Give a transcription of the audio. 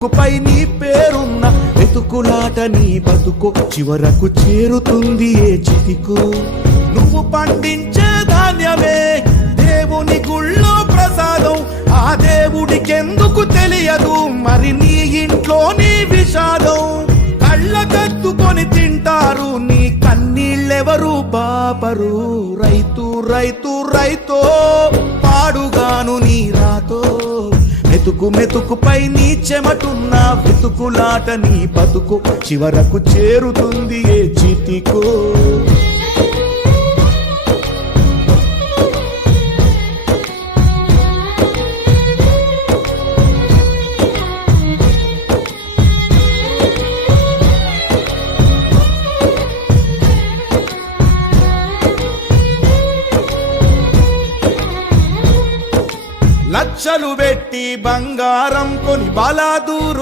పై నీ పేరున్న వెతుకులాట నీ బతుకు చివరకు చేరుతుంది ఏ చితికు. నువ్వు పండించే ధాన్యమే దేవుని గుళ్ళో ప్రసాదం, ఆ దేవుడికెందుకు తెలియదు మరి నీ ఇంట్లో నీ విషాదం. కళ్ళ కత్తుకొని తింటారు నీ కన్నీళ్ళెవరు బాపరు. రైతు రైతు రైతో పాడుగాను నీ రాతో, మెతుకు మెతుకుపై నీ చెమటున్న వెతుకులాట నీ బతుకు చివరకు చేరుతుంది ఏ చితికో. లక్షలు పెట్టి బంగారం కొని బలాదూరు